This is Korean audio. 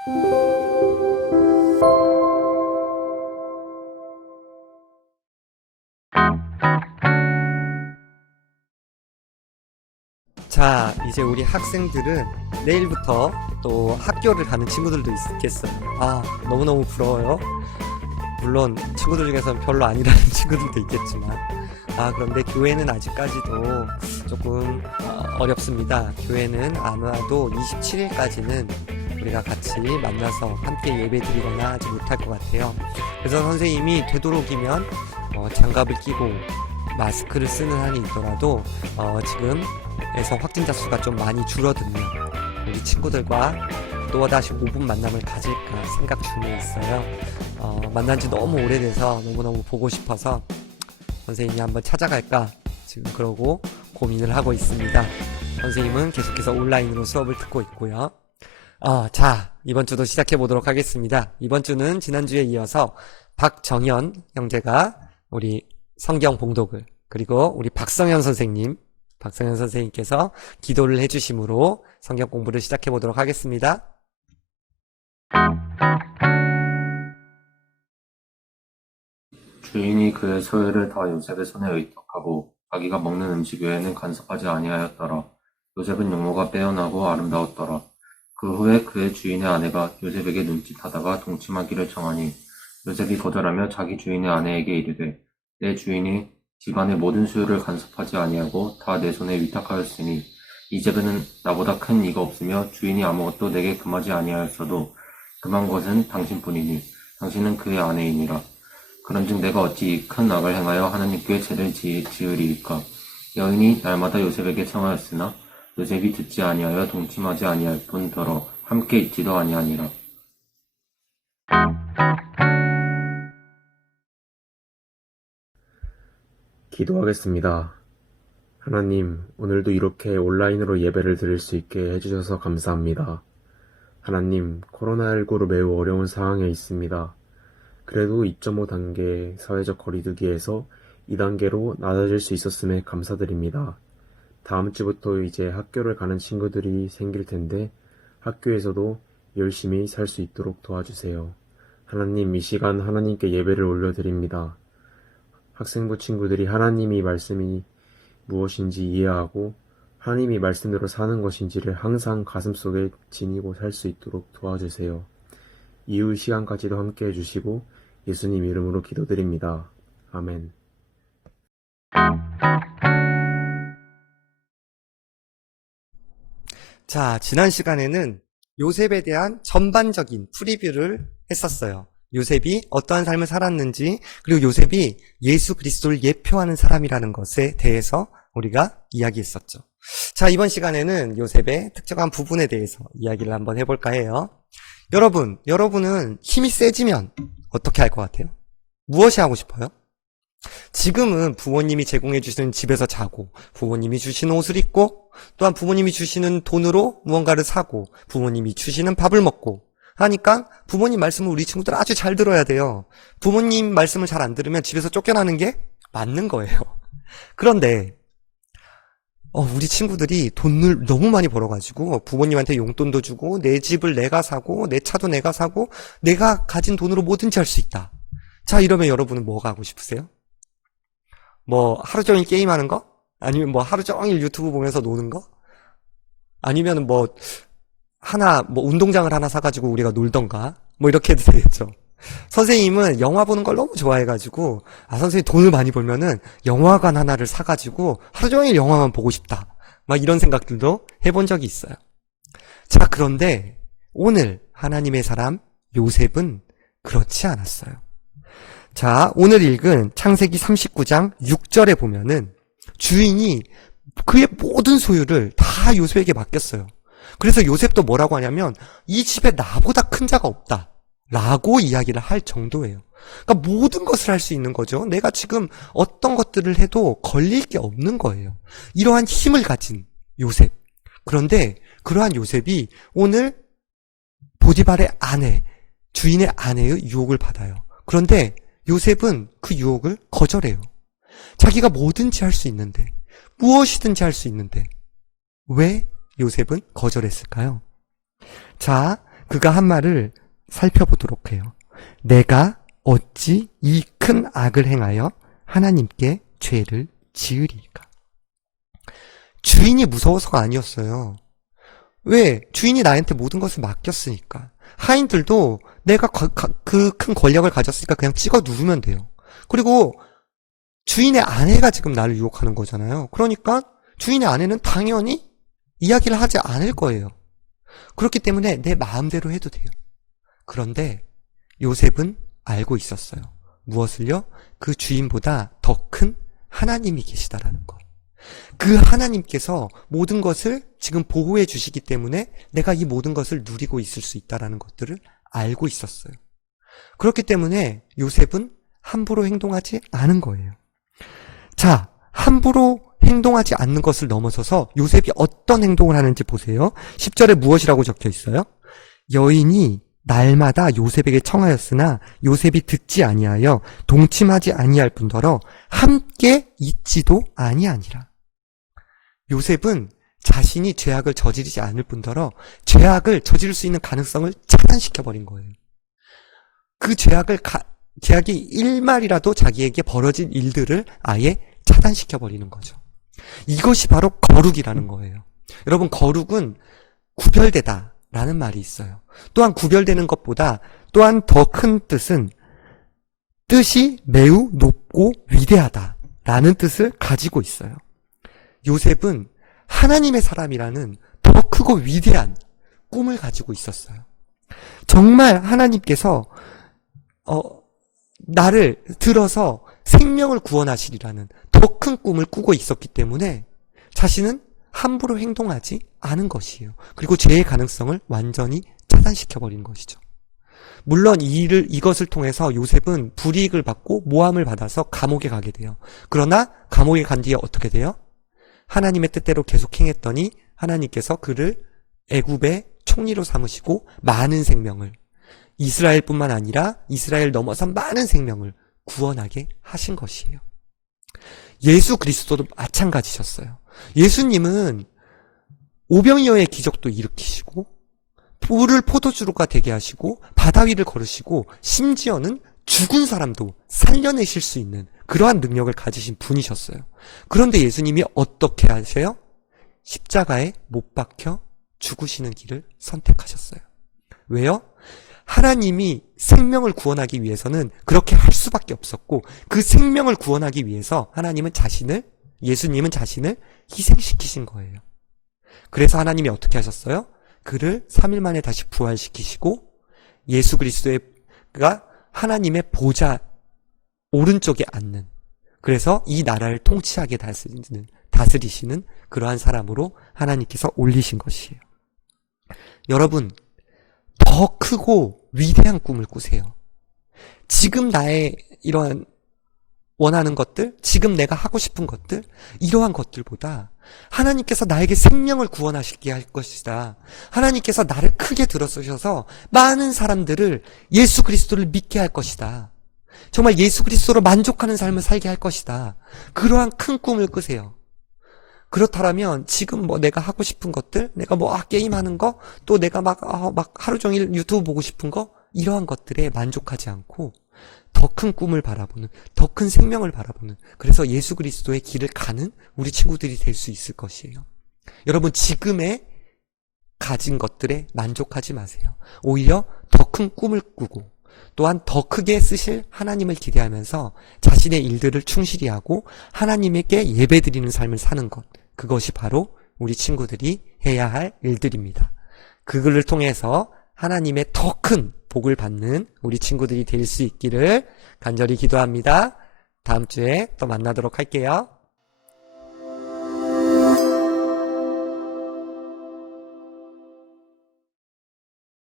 자, 이제 우리 학생들은 내일부터 또 학교를 가는 친구들도 있겠어요. 아, 너무너무 부러워요. 물론 친구들 중에서는 별로 아니라는 친구들도 있겠지만, 그런데 교회는 아직까지도 조금 어렵습니다. 교회는 아마도 27일까지는 우리가 같이 만나서 함께 예배 드리거나 하지 못할 것 같아요. 그래서 선생님이 되도록이면 장갑을 끼고 마스크를 쓰는 한이 있더라도 지금에서 확진자 수가 좀 많이 줄어들면 우리 친구들과 또다시 5분 만남을 가질까 생각 중에 있어요. 만난 지 너무 오래돼서 너무너무 보고 싶어서 선생님이 한번 찾아갈까 지금 그러고 고민을 하고 있습니다. 선생님은 계속해서 온라인으로 수업을 듣고 있고요. 자, 이번 주도 시작해 보도록 하겠습니다. 이번 주는 지난주에 이어서 박정현 형제가 우리 성경 봉독을, 그리고 우리 박성현 선생님께서 기도를 해주심으로 성경 공부를 시작해 보도록 하겠습니다. 주인이 그의 소유를 다 요셉의 손에 의탁하고 자기가 먹는 음식 외에는 간섭하지 아니하였더라. 요셉은 용모가 빼어나고 아름다웠더라. 그 후에 그의 주인의 아내가 요셉에게 눈짓하다가 동침하기를 청하니 요셉이 거절하며 자기 주인의 아내에게 이르되 내 주인이 집안의 모든 소유를 간섭하지 아니하고 다 내 손에 위탁하였으니 이제는 나보다 큰 이가 없으며 주인이 아무것도 내게 금하지 아니하였어도 금한 것은 당신뿐이니 당신은 그의 아내이니라. 그런즉 내가 어찌 이 큰 악을 행하여 하나님께 죄를 지으리이까. 여인이 날마다 요셉에게 청하였으나 요셉이 듣지 아니하여 동침하지 아니할 뿐더러 함께 있지도 아니하니라. 기도하겠습니다. 하나님, 오늘도 이렇게 온라인으로 예배를 드릴 수 있게 해주셔서 감사합니다. 하나님, 코로나19로 매우 어려운 상황에 있습니다. 그래도 2.5단계 사회적 거리두기에서 2단계로 낮아질 수 있었음에 감사드립니다. 다음 주부터 이제 학교를 가는 친구들이 생길 텐데 학교에서도 열심히 살 수 있도록 도와주세요. 하나님, 이 시간 하나님께 예배를 올려드립니다. 학생부 친구들이 하나님이 말씀이 무엇인지 이해하고 하나님이 말씀대로 사는 것인지를 항상 가슴속에 지니고 살 수 있도록 도와주세요. 이후 시간까지도 함께 해주시고 예수님 이름으로 기도드립니다. 아멘. 자, 지난 시간에는 요셉에 대한 전반적인 프리뷰를 했었어요. 요셉이 어떠한 삶을 살았는지, 그리고 요셉이 예수 그리스도를 예표하는 사람이라는 것에 대해서 우리가 이야기했었죠. 자, 이번 시간에는 요셉의 특정한 부분에 대해서 이야기를 한번 해볼까 해요. 여러분은 힘이 세지면 어떻게 할 것 같아요? 무엇이 하고 싶어요? 지금은 부모님이 제공해 주시는 집에서 자고, 부모님이 주시는 옷을 입고, 또한 부모님이 주시는 돈으로 무언가를 사고, 부모님이 주시는 밥을 먹고 하니까 부모님 말씀을 우리 친구들 아주 잘 들어야 돼요. 부모님 말씀을 잘 안 들으면 집에서 쫓겨나는 게 맞는 거예요. 그런데 우리 친구들이 돈을 너무 많이 벌어가지고 부모님한테 용돈도 주고 내 집을 내가 사고 내 차도 내가 사고 내가 가진 돈으로 뭐든지 할 수 있다. 자, 이러면 여러분은 뭐가 하고 싶으세요? 뭐 하루 종일 게임하는 거? 아니면 뭐 하루 종일 유튜브 보면서 노는 거? 아니면 뭐 운동장을 하나 사가지고 우리가 놀던가? 뭐 이렇게 해도 되겠죠. 선생님은 영화 보는 걸 너무 좋아해가지고, 선생님 돈을 많이 벌면은 영화관 하나를 사가지고 하루 종일 영화만 보고 싶다. 막 이런 생각들도 해본 적이 있어요. 자, 그런데 오늘 하나님의 사람 요셉은 그렇지 않았어요. 자, 오늘 읽은 창세기 39장 6절에 보면은 주인이 그의 모든 소유를 다 요셉에게 맡겼어요. 그래서 요셉도 뭐라고 하냐면 이 집에 나보다 큰 자가 없다 라고 이야기를 할 정도예요. 그러니까 모든 것을 할 수 있는 거죠. 내가 지금 어떤 것들을 해도 걸릴 게 없는 거예요. 이러한 힘을 가진 요셉. 그런데 그러한 요셉이 오늘 보디발의 아내, 주인의 아내의 유혹을 받아요. 그런데 요셉은 그 유혹을 거절해요. 자기가 뭐든지 할 수 있는데, 무엇이든지 할 수 있는데 왜 요셉은 거절했을까요? 자, 그가 한 말을 살펴보도록 해요. 내가 어찌 이 큰 악을 행하여 하나님께 죄를 지으리까? 주인이 무서워서가 아니었어요. 왜? 주인이 나한테 모든 것을 맡겼으니까. 하인들도 내가 그 큰 권력을 가졌으니까 그냥 찍어 누르면 돼요. 그리고 주인의 아내가 지금 나를 유혹하는 거잖아요. 그러니까 주인의 아내는 당연히 이야기를 하지 않을 거예요. 그렇기 때문에 내 마음대로 해도 돼요. 그런데 요셉은 알고 있었어요. 무엇을요? 그 주인보다 더 큰 하나님이 계시다라는 것. 그 하나님께서 모든 것을 지금 보호해 주시기 때문에 내가 이 모든 것을 누리고 있을 수 있다라는 것들을 알고 있었어요. 그렇기 때문에 요셉은 함부로 행동하지 않은 거예요. 자, 함부로 행동하지 않는 것을 넘어서서 요셉이 어떤 행동을 하는지 보세요. 10절에 무엇이라고 적혀 있어요? 여인이 날마다 요셉에게 청하였으나 요셉이 듣지 아니하여 동침하지 아니할 뿐더러 함께 있지도 아니하니라. 요셉은 자신이 죄악을 저지르지 않을 뿐더러 죄악을 저지를 수 있는 가능성을 차단시켜버린 거예요. 그 죄악이 1말이라도 자기에게 벌어진 일들을 아예 차단시켜버리는 거죠. 이것이 바로 거룩이라는 거예요. 여러분, 거룩은 구별되다 라는 말이 있어요. 또한 구별되는 것보다 또한 더 큰 뜻은 뜻이 매우 높고 위대하다 라는 뜻을 가지고 있어요. 요셉은 하나님의 사람이라는 더 크고 위대한 꿈을 가지고 있었어요. 정말 하나님께서 나를 들어서 생명을 구원하시리라는 더 큰 꿈을 꾸고 있었기 때문에 자신은 함부로 행동하지 않은 것이에요. 그리고 죄의 가능성을 완전히 차단시켜버린 것이죠. 물론 이것을 통해서 요셉은 불이익을 받고 모함을 받아서 감옥에 가게 돼요. 그러나 감옥에 간 뒤에 어떻게 돼요? 하나님의 뜻대로 계속 행했더니 하나님께서 그를 애굽의 총리로 삼으시고 많은 생명을, 이스라엘뿐만 아니라 이스라엘 넘어선 많은 생명을 구원하게 하신 것이에요. 예수 그리스도도 마찬가지셨어요. 예수님은 오병이어의 기적도 일으키시고 불을 포도주로가 되게 하시고 바다 위를 걸으시고 심지어는 죽은 사람도 살려내실 수 있는 그러한 능력을 가지신 분이셨어요. 그런데 예수님이 어떻게 하세요? 십자가에 못 박혀 죽으시는 길을 선택하셨어요. 왜요? 하나님이 생명을 구원하기 위해서는 그렇게 할 수밖에 없었고 그 생명을 구원하기 위해서 예수님은 자신을 희생시키신 거예요. 그래서 하나님이 어떻게 하셨어요? 그를 3일 만에 다시 부활시키시고 예수 그리스도가 하나님의 보좌 오른쪽에 앉는, 그래서 이 나라를 통치하게 다스리시는 그러한 사람으로 하나님께서 올리신 것이에요. 여러분, 더 크고 위대한 꿈을 꾸세요. 지금 나의 이러한 원하는 것들, 지금 내가 하고 싶은 것들, 이러한 것들보다 하나님께서 나에게 생명을 구원하시게 할 것이다. 하나님께서 나를 크게 들어쓰셔서 많은 사람들을 예수 그리스도를 믿게 할 것이다. 정말 예수 그리스도로 만족하는 삶을 살게 할 것이다. 그러한 큰 꿈을 꾸세요. 그렇다면 지금 내가 하고 싶은 것들, 내가 게임하는 거, 또 내가 막 하루 종일 유튜브 보고 싶은 거, 이러한 것들에 만족하지 않고 더 큰 꿈을 바라보는, 더 큰 생명을 바라보는, 그래서 예수 그리스도의 길을 가는 우리 친구들이 될 수 있을 것이에요. 여러분, 지금의 가진 것들에 만족하지 마세요. 오히려 더 큰 꿈을 꾸고 또한 더 크게 쓰실 하나님을 기대하면서 자신의 일들을 충실히 하고 하나님에게 예배드리는 삶을 사는 것, 그것이 바로 우리 친구들이 해야 할 일들입니다. 그것을 통해서 하나님의 더 큰 복을 받는 우리 친구들이 될 수 있기를 간절히 기도합니다. 다음 주에 또 만나도록 할게요.